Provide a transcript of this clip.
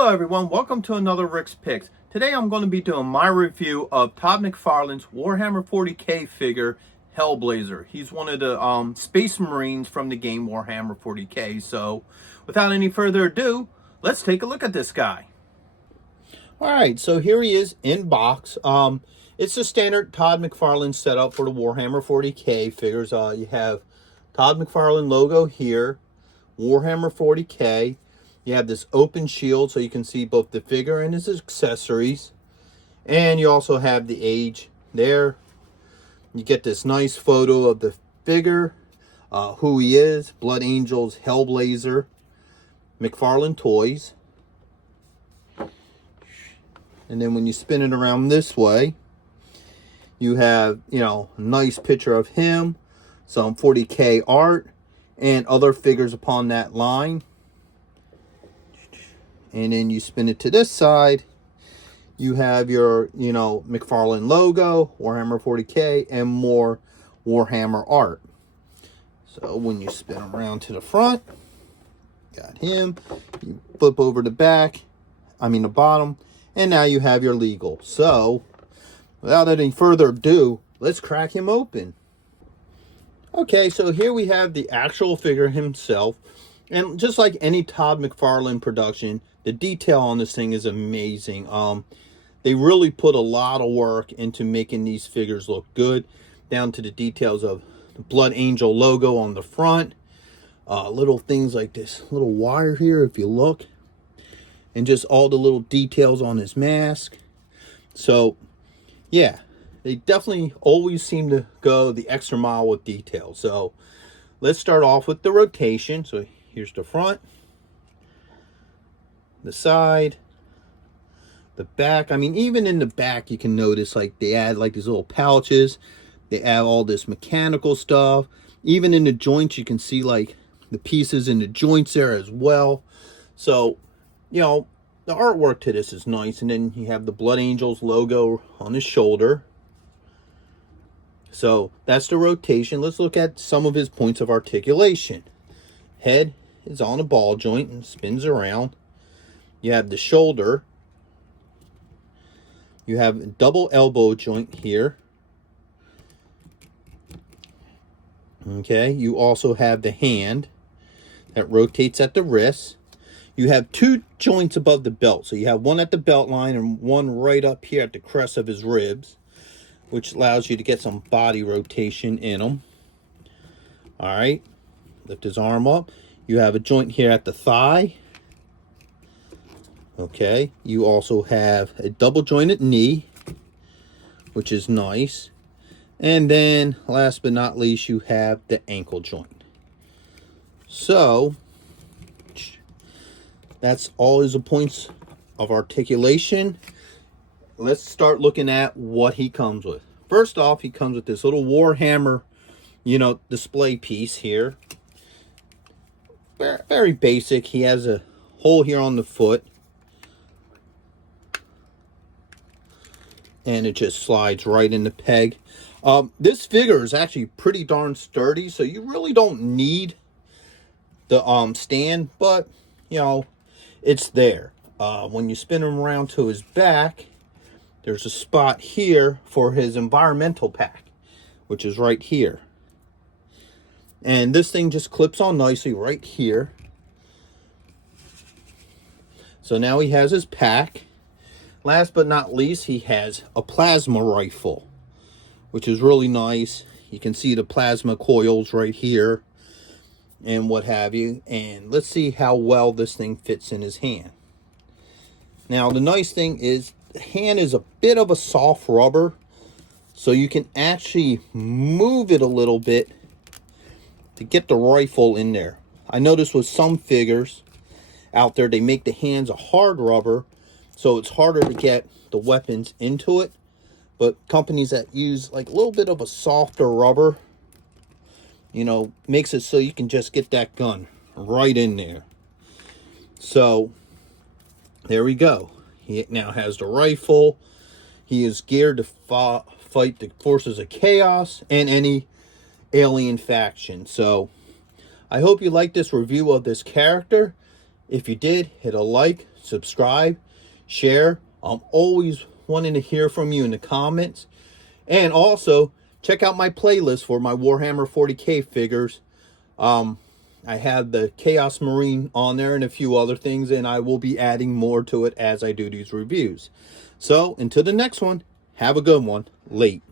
Hello everyone, welcome to another Rick's Picks. Today I'm going to be doing my review of Todd McFarland's Warhammer 40k figure, Hellblaster. He's one of the Space Marines from the game Warhammer 40k. So without any further ado, let's take a look at this guy. Alright, so here he is in box. It's the standard Todd McFarland setup for the Warhammer 40k figures. You have Todd McFarland logo here, Warhammer 40k. You have this open shield so you can see both the figure and his accessories. And you also have the age there. You get this nice photo of the figure, who he is, Blood Angles Hellblaster, McFarland Toys. And then when you spin it around this way, you have, a nice picture of him, some 40k art, and other figures upon that line. And then you spin it to this side, you have your, McFarland logo, Warhammer 40k, and more Warhammer art. So when you spin around to the front, got him. You flip over the the bottom, and now you have your legal. So without any further ado, let's crack him open. Okay, so here we have the actual figure himself. And just like any Todd McFarland production, the detail on this thing is amazing. They really put a lot of work into making these figures look good, down to the details of the Blood Angel logo on the front. Little things like this little wire here, if you look. And just all the little details on his mask. So, yeah, they definitely always seem to go the extra mile with detail. So, let's start off with the rotation. So, here's the front, the side, the back. Even in the back, you can notice like they add like these little pouches. They add all this mechanical stuff. Even in the joints, you can see like the pieces in the joints there as well. So, the artwork to this is nice. And then you have the Blood Angels logo on his shoulder. So that's the rotation. Let's look at some of his points of articulation. Head is on a ball joint and spins around. You have the shoulder. You have a double elbow joint here. Okay, you also have the hand that rotates at the wrist. You have two joints above the belt. So you have one at the belt line and one right up here at the crest of his ribs, which allows you to get some body rotation in them. All right, lift his arm up. You have a joint here at the thigh. Okay, you also have a double jointed knee, which is nice. And then, last but not least, you have the ankle joint. So, that's all his points of articulation. Let's start looking at what he comes with. First off, he comes with this little Warhammer, display piece here. Very basic. He has a hole here on the foot. And it just slides right in the peg. This figure is actually pretty darn sturdy, so you really don't need the stand, but, it's there. When you spin him around to his back, there's a spot here for his environmental pack, which is right here. And this thing just clips on nicely right here. So now he has his pack. Last but not least, he has a plasma rifle, which is really nice. You can see the plasma coils right here and what have you. And let's see how well this thing fits in his hand. Now, the nice thing is the hand is a bit of a soft rubber, so you can actually move it a little bit to get the rifle in there. I noticed with some figures out there, they make the hands a hard rubber, so it's harder to get the weapons into it. But companies that use like a little bit of a softer rubber, makes it so you can just get that gun right in there. So there we go. He now has the rifle. He is geared to fight the forces of chaos and any alien faction. So I hope you liked this review of this character. If you did, hit a like, subscribe, share. I'm always wanting to hear from you in the comments. And also, check out my playlist for my Warhammer 40k figures. I have the Chaos Marine on there and a few other things, and I will be adding more to it as I do these reviews. So, until the next one, have a good one. Late.